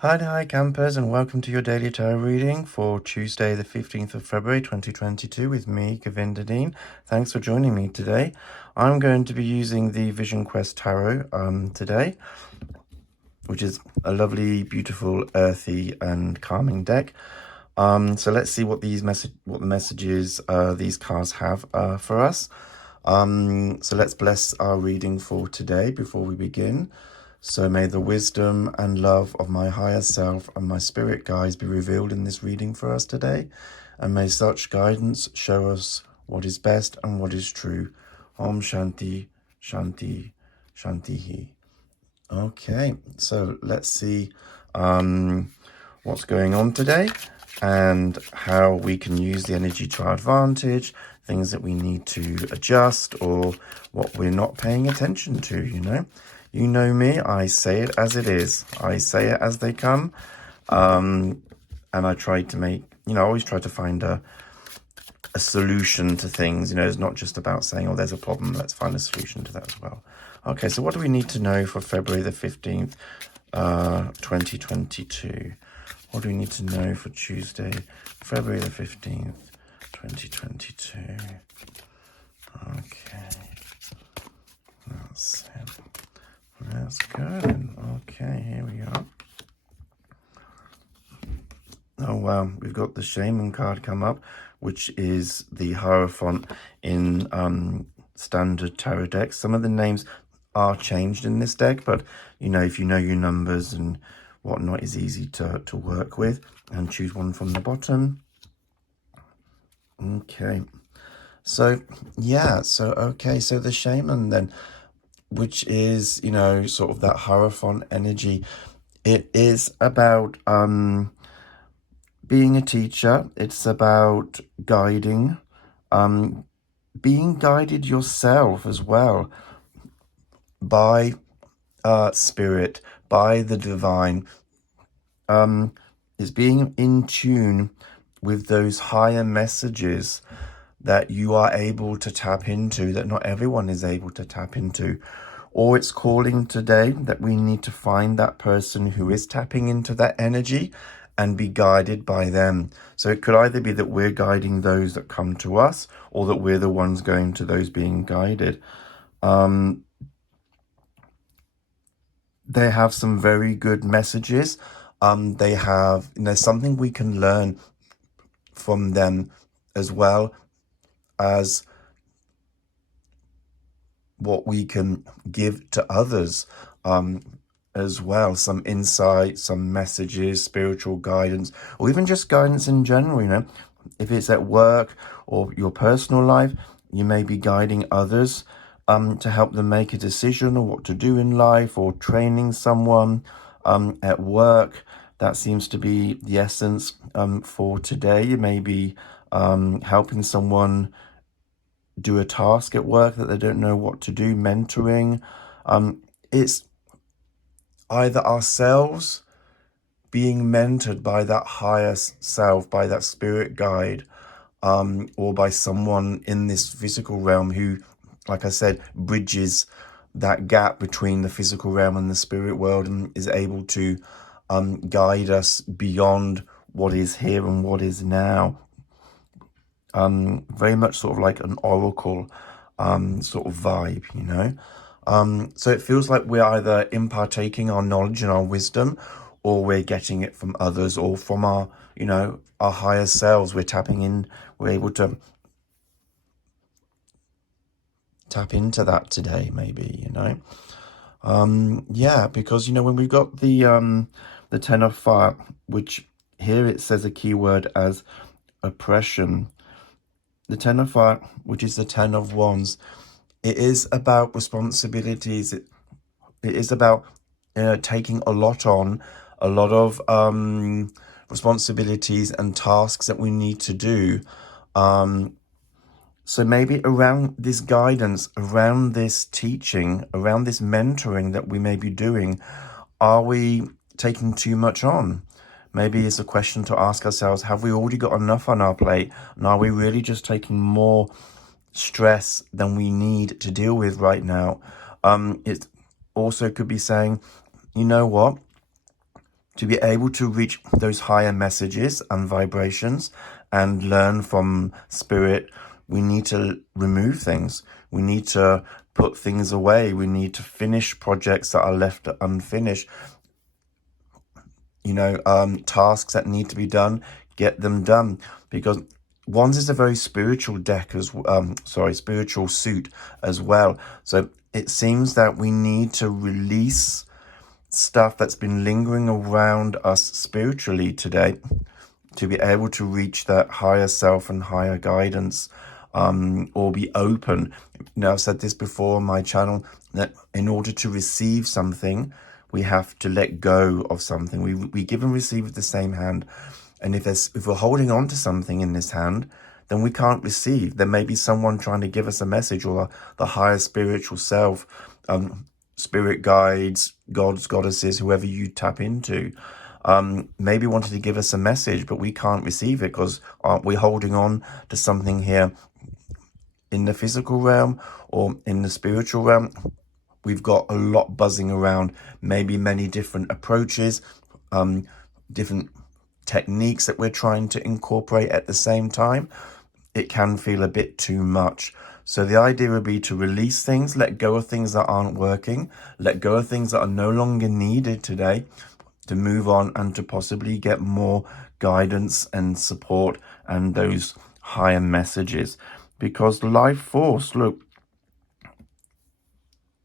Hi campers, and welcome to your daily tarot reading for Tuesday the 15th of February 2022 with me, Govinda Dean. Thanks for joining me today. I'm going to be using the Vision Quest Tarot today, which is a lovely, beautiful, earthy and calming deck. So let's see what the messages these cards have for us. So let's bless our reading for today before we begin. So may the wisdom and love of my higher self and my spirit guides be revealed in this reading for us today. And may such guidance show us what is best and what is true. Om Shanti, Shanti, Shantihi. Okay, so let's see what's going on today and how we can use the energy to our advantage, things that we need to adjust or what we're not paying attention to, You know me, I say it as it is. I say it as they come. And I try to make, I always try to find a solution to things. It's not just about saying, oh, there's a problem. Let's find a solution to that as well. Okay, so what do we need to know for February the 15th, 2022? What do we need to know for Tuesday, February the 15th, 2022? Okay. That's good. Okay, here we are. Oh, wow. We've got the Shaman card come up, which is the Hierophant in standard tarot decks. Some of the names are changed in this deck, but, if you know your numbers and whatnot, is easy to work with. And choose one from the bottom. Okay. So, yeah. So the Shaman then, which is, sort of that Hierophant energy. It is about being a teacher. It's about guiding, being guided yourself as well by spirit, by the divine. It's being in tune with those higher messages that you are able to tap into, that not everyone is able to tap into. Or it's calling today that we need to find that person who is tapping into that energy and be guided by them. So it could either be that we're guiding those that come to us, or that we're the ones going to those being guided. They have some very good messages. There's something we can learn from them, as well as what we can give to others as well. Some insight, some messages, spiritual guidance, or even just guidance in general. If it's at work or your personal life, you may be guiding others to help them make a decision or what to do in life, or training someone at work. That seems to be the essence for today. You may be helping someone do a task at work that they don't know what to do, mentoring. It's either ourselves being mentored by that higher self, by that spirit guide, or by someone in this physical realm who, like I said, bridges that gap between the physical realm and the spirit world, and is able to guide us beyond what is here and what is now. Very much sort of like an oracle sort of vibe, So it feels like we're either impartaking our knowledge and our wisdom, or we're getting it from others, or from our, our higher selves. We're tapping in, we're able to tap into that today, maybe, Yeah, because, when we've got the Ten of Fire, which here it says a keyword as oppression. The Ten of Fire, which is the Ten of Wands, it is about responsibilities. It is about taking a lot on, a lot of responsibilities and tasks that we need to do. So maybe around this guidance, around this teaching, around this mentoring that we may be doing, are we taking too much on? Maybe it's a question to ask ourselves, have we already got enough on our plate? And are we really just taking more stress than we need to deal with right now? It also could be saying, you know what? to be able to reach those higher messages and vibrations and learn from spirit, we need to remove things. We need to put things away. We need to finish projects that are left unfinished. Tasks that need to be done, get them done. Because Wands is a very spiritual deck spiritual suit as well. So it seems that we need to release stuff that's been lingering around us spiritually today to be able to reach that higher self and higher guidance, or be open. I've said this before on my channel, that in order to receive something, we have to let go of something. We give and receive with the same hand. And if we're holding on to something in this hand, then we can't receive. There may be someone trying to give us a message, or the higher spiritual self, spirit guides, gods, goddesses, whoever you tap into, maybe wanted to give us a message, but we can't receive it because we're holding on to something here in the physical realm or in the spiritual realm. We've got a lot buzzing around, maybe many different approaches, different techniques that we're trying to incorporate at the same time. It can feel a bit too much. So the idea would be to release things, let go of things that aren't working, let go of things that are no longer needed today, to move on and to possibly get more guidance and support and those higher messages. Because life force, look,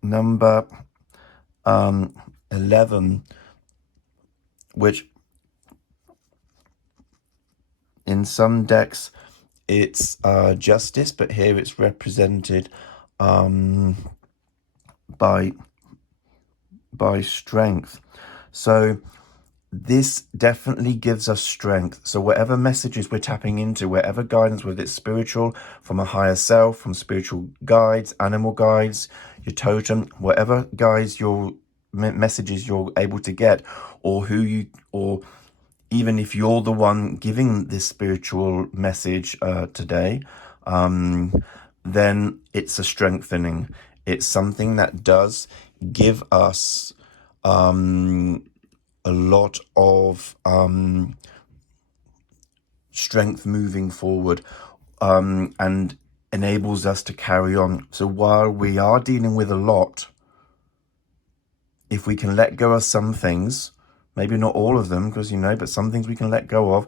number 11, which in some decks it's justice, but here it's represented by strength. So this definitely gives us strength. So whatever messages we're tapping into, whatever guidance, whether it's spiritual, from a higher self, from spiritual guides, animal guides, your totem, whatever guides, your messages you're able to get, or even if you're the one giving this spiritual message today, then it's a strengthening. It's something that does give us a lot of strength moving forward, and enables us to carry on. So while we are dealing with a lot, if we can let go of some things, maybe not all of them, because but some things we can let go of,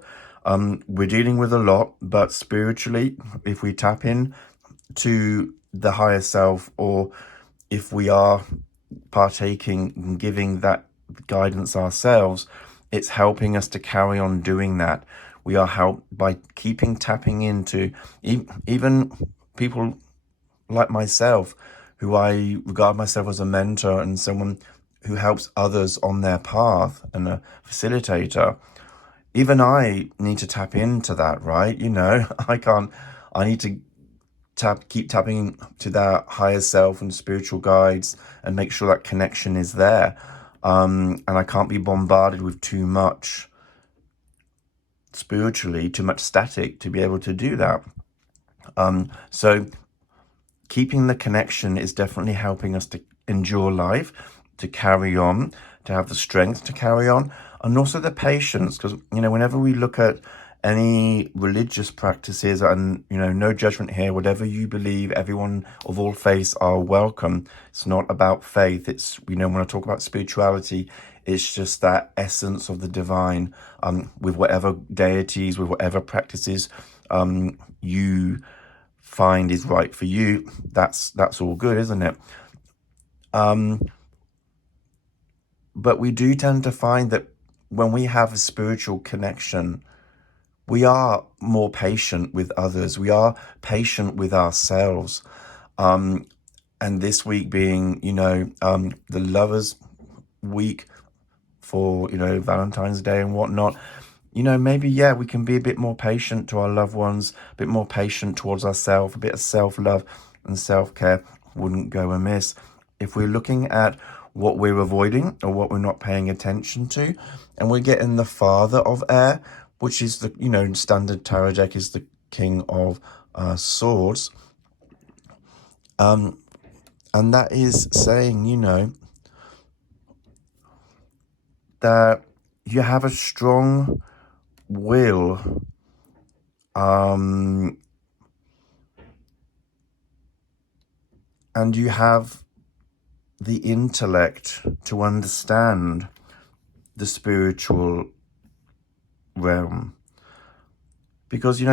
we're dealing with a lot, but spiritually, if we tap in to the higher self, or if we are partaking and giving that guidance ourselves, it's helping us to carry on doing that. We are helped by tapping into even people like myself, who I regard myself as a mentor and someone who helps others on their path and a facilitator. Even I need to tap into that, right? I need to keep tapping to that higher self and spiritual guides and make sure that connection is there. And I can't be bombarded with too much spiritually, too much static to be able to do that. So keeping the connection is definitely helping us to endure life, to carry on, to have the strength to carry on, and also the patience. Because, whenever we look at any religious practices, and, no judgment here, whatever you believe, everyone of all faiths are welcome. It's not about faith. It's, when I talk about spirituality, it's just that essence of the divine, with whatever deities, with whatever practices you find is right for you. That's all good, isn't it? But we do tend to find that when we have a spiritual connection, we are more patient with others. We are patient with ourselves. And this week being, the Lovers Week for, Valentine's Day and whatnot, maybe, we can be a bit more patient to our loved ones, a bit more patient towards ourselves. A bit of self-love and self-care wouldn't go amiss. If we're looking at what we're avoiding or what we're not paying attention to, and we're getting the Father of Air, which is the, standard tarot deck is the King of Swords. And that is saying, that you have a strong will, and you have the intellect to understand the spiritual realm. Because,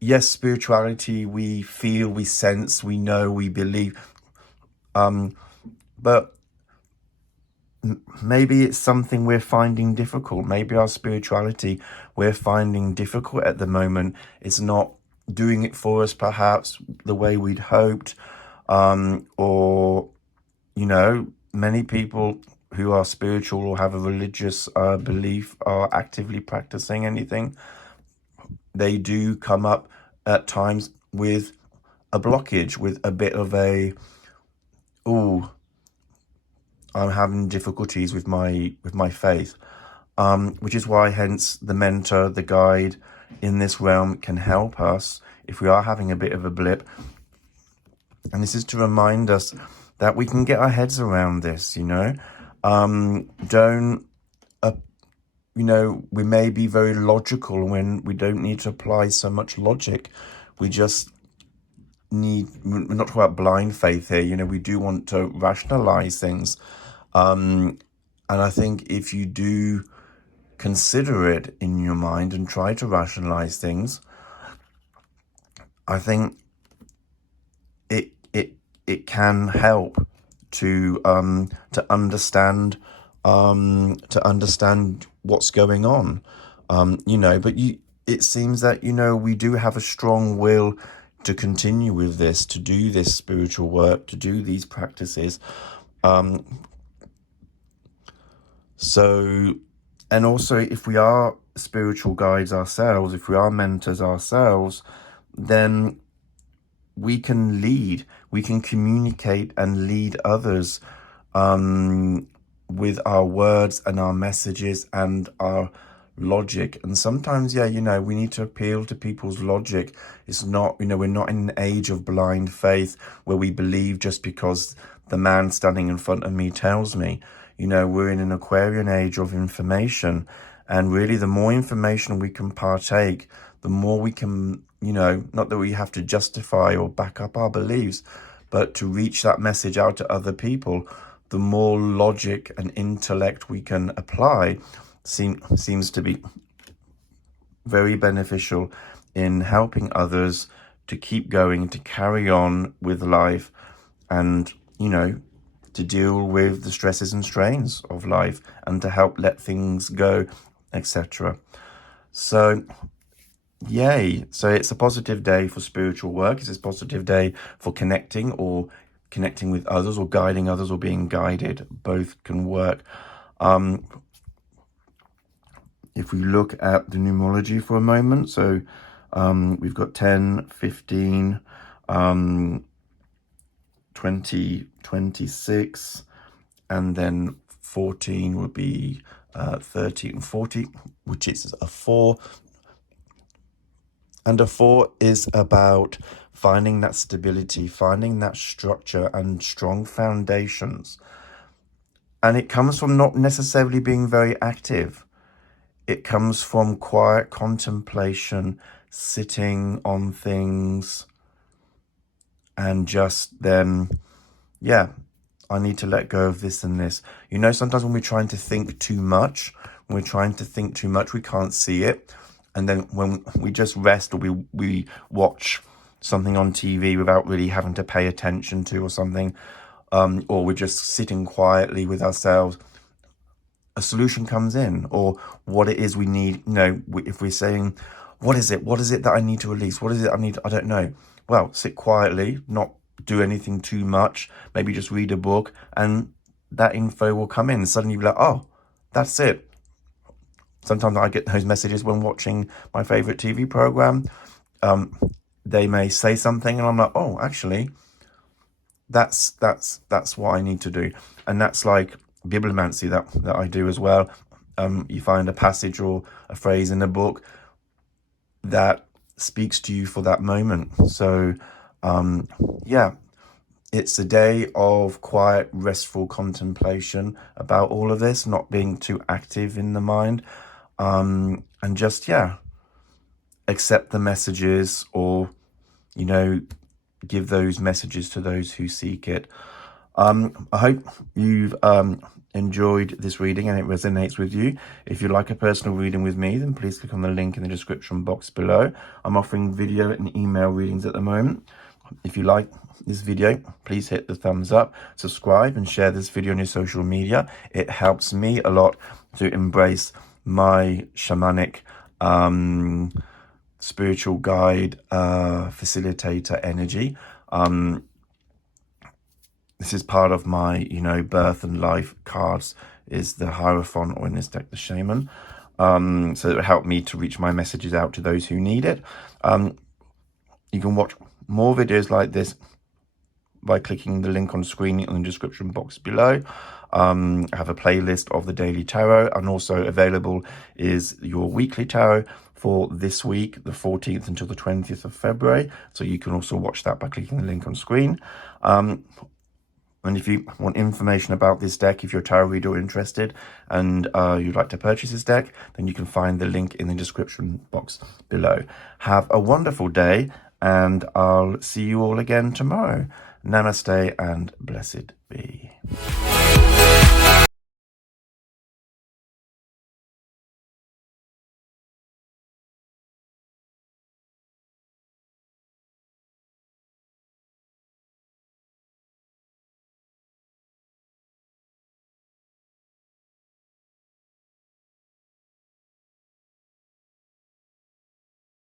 yes, spirituality, we feel, we sense, we know, we believe, but maybe it's something we're finding difficult. Maybe our spirituality we're finding difficult at the moment. It's not doing it for us, perhaps, the way we'd hoped. Or, many people who are spiritual or have a religious belief are actively practicing anything. They do come up at times with a blockage, with a bit of a, oh, I'm having difficulties with my faith, which is why hence the mentor, the guide in this realm can help us if we are having a bit of a blip. And this is to remind us that we can get our heads around this, we may be very logical when we don't need to apply so much logic. We just we're not talking about blind faith here, we do want to rationalize things. And I think if you do consider it in your mind and try to rationalize things, I think it can help to understand what's going on, but it seems that we do have a strong will to continue with this, to do this spiritual work, to do these practices. So, and also, if we are spiritual guides ourselves, if we are mentors ourselves, then we can lead, we can communicate and lead others with our words and our messages and our logic. And sometimes, we need to appeal to people's logic. It's not, we're not in an age of blind faith where we believe just because the man standing in front of me tells me. We're in an Aquarian age of information. And really, the more information we can partake, the more we can, not that we have to justify or back up our beliefs, but to reach that message out to other people, the more logic and intellect we can apply seems to be very beneficial in helping others to keep going, to carry on with life, and, to deal with the stresses and strains of life, and to help let things go, etc. So, yay. So it's a positive day for spiritual work. It's a positive day for connecting with others, or guiding others, or being guided. Both can work. If we look at the numerology for a moment, so we've got 10, 15, 20, 26, and then 14 would be 30 and 40, which is a 4. And a 4 is about finding that stability, finding that structure and strong foundations. And it comes from not necessarily being very active. It comes from quiet contemplation, sitting on things, and just then, I need to let go of this and this. Sometimes when we're trying to think too much, we can't see it. And then when we just rest, or we watch something on TV without really having to pay attention to, or something, or we're just sitting quietly with ourselves, a solution comes in, or what it is we need. If we're saying, what is it that I need to release? What is it I don't know. Well, sit quietly, not do anything too much, maybe just read a book, and that info will come in. Suddenly you'll be like, oh, that's it. Sometimes I get those messages when watching my favorite TV program. They may say something and I'm like, oh, actually, that's what I need to do. And that's like bibliomancy that I do as well. You find a passage or a phrase in a book that speaks to you for that moment. So, it's a day of quiet, restful contemplation about all of this, not being too active in the mind, and just, yeah, accept the messages, or, you know, give those messages to those who seek it. I hope you've enjoyed this reading and it resonates with you. If you'd like a personal reading with me, then please click on the link in the description box below. I'm offering video and email readings at the moment. If you like this video, please hit the thumbs up, subscribe, and share this video on your social media. It helps me a lot to embrace my shamanic spiritual guide, facilitator energy. This is part of my, birth and life cards, is the Hierophant, or in this deck, the Shaman. So it will help me to reach my messages out to those who need it. You can watch more videos like this by clicking the link on screen in the description box below. I have a playlist of the daily tarot, and also available is your weekly tarot for this week, the 14th until the 20th of February. So you can also watch that by clicking the link on screen. And if you want information about this deck, if you're a tarot reader or interested, and you'd like to purchase this deck, then you can find the link in the description box below. Have a wonderful day, and I'll see you all again tomorrow. Namaste and blessed be.